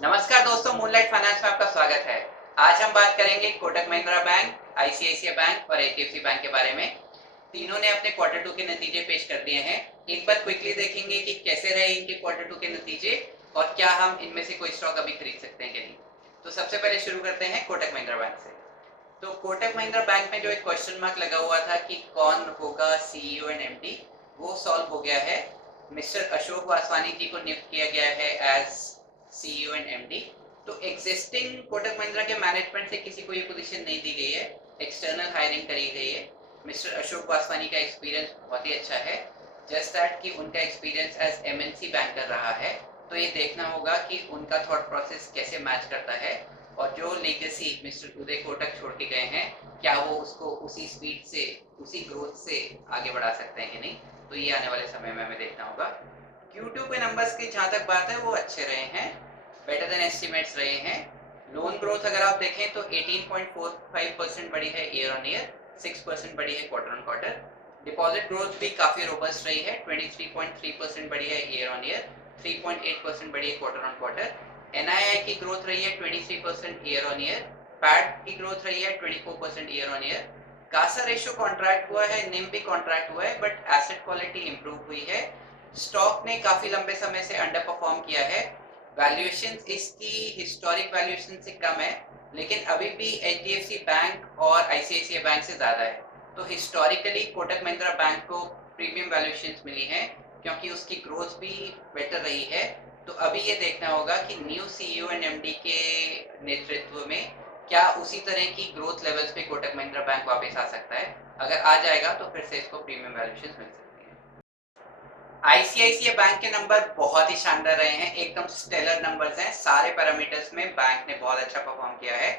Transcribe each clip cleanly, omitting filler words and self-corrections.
नमस्कार दोस्तों, moonlight finance में आपका स्वागत है। आज हम बात करेंगे Kotak Mahindra bank, ICICI bank और एचडीएफसी बैंक के बारे में। तीनों ने अपने क्वार्टर टू के नतीजे पेश कर दिए हैं। एक बार क्विकली देखेंगे कि कैसे रहे इनके क्वार्टर टू के नतीजे और क्या हम इनमें से कोई स्टॉक अभी खरीद सकते हैं कि नहीं। तो सबसे पहले शुरू करते हैं कोटक महिंद्रा बैंक से। तो कोटक महिंद्रा बैंक में जो एक क्वेश्चन मार्क लगा हुआ था कि कौन होगा सीईओ एंड एमडी, वो सॉल्व हो गया है। मिस्टर अशोक वासवानी जी को नियुक्त किया गया है एज सीईओ एंड एमडी। तो एग्जिस्टिंग कोटक महिंद्रा के मैनेजमेंट से किसी को ये पोजीशन नहीं दी गई है, एक्सटर्नल हायरिंग करी गई है। मिस्टर अशोक वासवानी का एक्सपीरियंस बहुत ही अच्छा है, जस्ट दैट कि उनका एक्सपीरियंस एज एमएनसी बैंकर रहा है। तो ये देखना होगा कि उनका थॉट प्रोसेस कैसे मैच करता है और जो लेगेसी मिस्टर उदय कोटक छोड़ के गए हैं, क्या वो उसको उसी स्पीड से, उसी ग्रोथ से आगे बढ़ा सकते हैं कि नहीं। तो ये आने वाले समय में हमें देखना होगा। Q2 के नंबर्स की जहाँ तक बात है वो अच्छे रहे हैं, बेटर देन एस्टिमेट्स रहे हैं। लोन ग्रोथ अगर आप देखें तो 18.45% बढ़ी है ईयर ऑन ईयर, 6% बढ़ी है quarter on quarter. Deposit growth भी काफ़ी रोबस्ट रही है, 23.3% बढ़ी है ईयर ऑन ईयर, 3.8% बढ़ी है क्वार्टर ऑन क्वार्टर। एनआईआई की ग्रोथ रही है 23% ईयर ऑन ईयर, पैट की ग्रोथ रही है 24% year on year. Kasa ratio contract हुआ है, निम भी कॉन्ट्रैक्ट हुआ है, बट एसेट क्वालिटी इंप्रूव हुई है। स्टॉक ने काफी लंबे समय से अंडर परफॉर्म किया है। वैल्यूएशन इसकी हिस्टोरिक वैल्यूएशन से कम है, लेकिन अभी भी एचडीएफसी बैंक और आईसीआईसीआई बैंक से ज्यादा है। तो हिस्टोरिकली कोटक महिंद्रा बैंक को प्रीमियम वैल्यूएशन मिली है क्योंकि उसकी ग्रोथ भी बेटर रही है। तो अभी ये देखना होगा कि न्यू सीईओ एंड एमडी के नेतृत्व में क्या उसी तरह की ग्रोथ लेवल्स पे कोटक महिंद्रा बैंक वापस आ सकता है। अगर आ जाएगा तो फिर से इसको प्रीमियम वैल्यूएशन मिल सकती है। आईसीआईसीआई बैंक के नंबर बहुत ही शानदार रहे हैं, एकदम स्टेलर नंबर्स हैं। सारे पैरामीटर्स में बैंक ने बहुत अच्छा परफॉर्म किया है।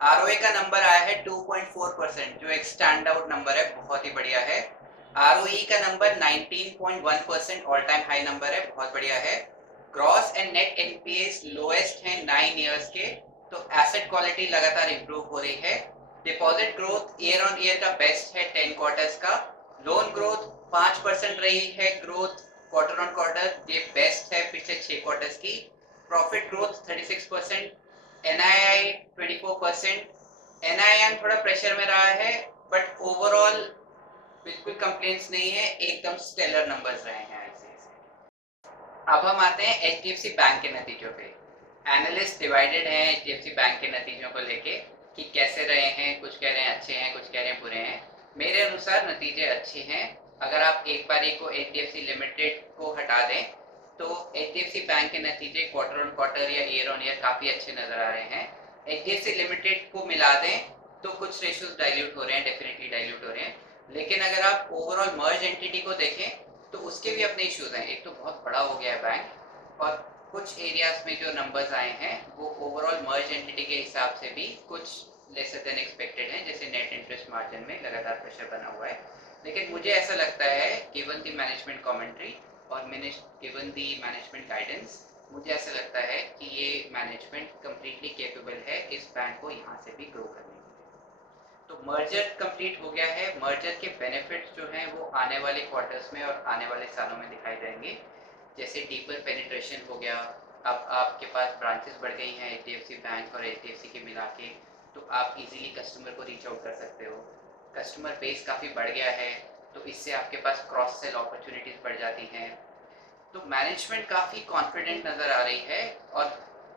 आरओए का नंबर आया है 2.4%, जो एक स्टैंड आउट नंबर है, बहुत ही बढ़िया है। आरओई का number 19.1%, all time high number है, बहुत बढ़िया है। Gross and net NPS lowest हैं 9 इयर्स के। तो एसेट क्वालिटी लगातार इंप्रूव हो रही है। Deposit growth year on year का बेस्ट है 10 क्वार्टर्स का। लोन ग्रोथ 5% रही है, ग्रोथ क्वार्टर ऑन क्वार्टर, ये बेस्ट है पिछले 6 क्वार्टर्स की। Profit growth 36%, NII 24%। एनआईएम थोड़ा प्रेशर में रहा है, बट ओवरऑल बिल्कुल कंप्लेंट्स नहीं है, एकदम स्टेलर नंबर्स रहे हैं ऐसे। अब हम आते हैं एचडीएफसी बैंक के नतीजों पे। एनालिस्ट डिवाइडेड हैं एचडीएफसी बैंक के नतीजों को लेके कि कैसे रहे हैं। कुछ कह रहे हैं अच्छे हैं, कुछ कह रहे हैं बुरे हैं। मेरे अनुसार नतीजे अच्छे हैं। अगर आप एक बारी को एचडीएफसी लिमिटेड को हटा दें तो एचडीएफसी बैंक के नतीजे क्वार्टर ऑन क्वार्टर या ईयर ऑन ईयर काफ़ी अच्छे नज़र आ रहे हैं। एचडीएफसी लिमिटेड को मिला दें तो कुछ रेशियोज डाइल्यूट हो रहे हैं, डेफिनेटली डाइल्यूट हो रहे हैं। लेकिन अगर आप ओवरऑल मर्ज एंटिटी को देखें तो उसके भी अपने इश्यूज हैं। एक तो बहुत बड़ा हो गया है बैंक, और कुछ एरियाज में जो नंबर्स आए हैं वो ओवरऑल मर्ज एंटिटी के हिसाब से भी कुछ लेसर देन एक्सपेक्टेड हैं, जैसे नेट इंटरेस्ट मार्जिन में लगातार प्रेशर बना हुआ है। लेकिन मुझे ऐसा लगता है, गिवन द मैनेजमेंट कमेंट्री और गिवन द मैनेजमेंट गाइडेंस, मुझे ऐसा लगता है कि ये मैनेजमेंट कंप्लीटली कैपेबल है इस बैंक को यहाँ से भी ग्रो करने के लिए। तो मर्जर कंप्लीट हो गया है। मर्जर के बेनिफिट्स जो हैं वो आने वाले क्वार्टर्स में और आने वाले सालों में दिखाई देंगे। जैसे डीपर पेनिट्रेशन हो गया, अब आपके पास ब्रांचेस बढ़ गई हैं एचडीएफसी बैंक और एचडीएफसी के मिला के, तो आप इजीली कस्टमर को रीच आउट कर सकते हो। कस्टमर बेस काफ़ी बढ़ गया है, तो इससे आपके पास क्रॉस सेल अपॉर्चुनिटीज़ बढ़ जाती हैं। तो मैनेजमेंट काफ़ी कॉन्फिडेंट नज़र आ रही है और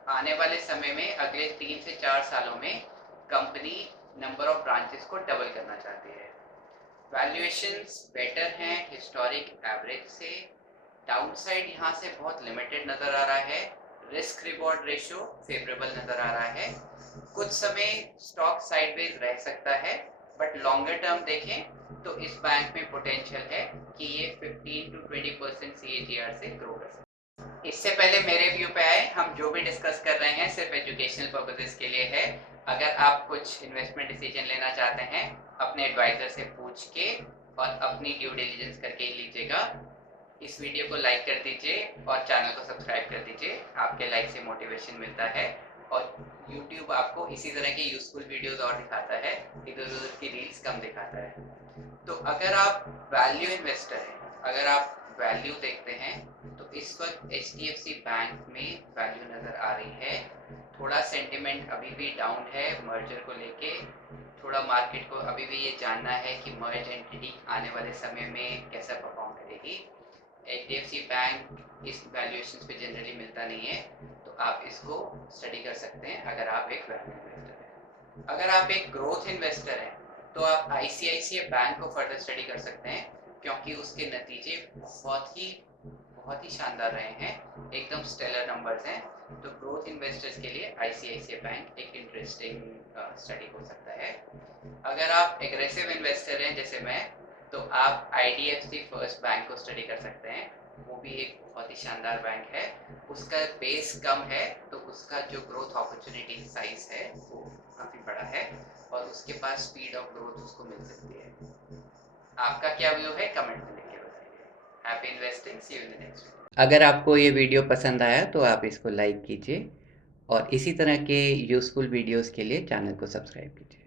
आने वाले समय में अगले 3 से 4 सालों में कंपनी नंबर ऑफ ब्रांचेस को डबल करना चाहती है। वैल्यूएशंस बेटर हैं हिस्टोरिक एवरेज से। डाउनसाइड यहाँ से बहुत लिमिटेड नज़र आ रहा है। रिस्क रिवॉर्ड रेशियो फेवरेबल नज़र आ रहा है। कुछ समय स्टॉक साइडवेज रह सकता है, बट लॉन्गर टर्म देखें तो इस बैंक में पोटेंशियल है कि ये 15 to 20% CAGR से ग्रो कर सकते हैं। इससे पहले मेरे व्यू पे आए, हम जो भी डिस्कस कर रहे हैं सिर्फ एजुकेशनल पर्पसेस के लिए है। अगर आप कुछ इन्वेस्टमेंट डिसीजन लेना चाहते हैं, अपने एडवाइज़र से पूछ के और अपनी ड्यू डिलिजेंस करके ही लीजिएगा। इस वीडियो को लाइक कर दीजिए और चैनल को सब्सक्राइब कर दीजिए। आपके लाइक से मोटिवेशन मिलता है और YouTube आपको इसी तरह के यूजफुल वीडियोस और दिखाता है, इधर उधर की रील्स कम दिखाता है। तो अगर आप वैल्यू इन्वेस्टर हैं, अगर आप वैल्यू देखते हैं, तो इस वक्त HDFC बैंक में वैल्यू नज़र आ रही है। थोड़ा सेंटिमेंट अभी भी डाउन है मर्जर को लेके। थोड़ा मार्केट को अभी भी ये जानना है कि मर्ज एंटिटी आने वाले समय में कैसा परफॉर्म करेगी। HDFC बैंक इस वैल्यूएशन पे जनरली मिलता नहीं है, तो आप इसको स्टडी कर सकते हैं अगर आप एक वैल्यू इन्वेस्टर हैं। अगर आप एक ग्रोथ इन्वेस्टर हैं तो आप ICICI बैंक को फर्दर स्टडी कर सकते हैं, क्योंकि उसके नतीजे बहुत ही शानदार रहे हैं, एकदम स्टेलर नंबर्स हैं। तो ग्रोथ इन्वेस्टर्स के लिए ICICI बैंक एक इंटरेस्टिंग स्टडी हो सकता है। अगर आप एग्रेसिव इन्वेस्टर हैं जैसे मैं, तो आप IDFC फर्स्ट बैंक को स्टडी कर सकते हैं। वो भी एक बहुत ही शानदार बैंक है। उसका बेस कम है, तो उसका जो ग्रोथ अपॉर्चुनिटी साइज है वो काफ़ी बड़ा है और उसके पास स्पीड ऑफ ग्रोथ उसको मिल सकती है। आपका क्या व्यू है कमेंट में लिख के बताइए। Happy investing, see you in the next video. अगर आपको ये वीडियो पसंद आया तो आप इसको लाइक कीजिए और इसी तरह के यूज़फुल वीडियोस के लिए चैनल को सब्सक्राइब कीजिए।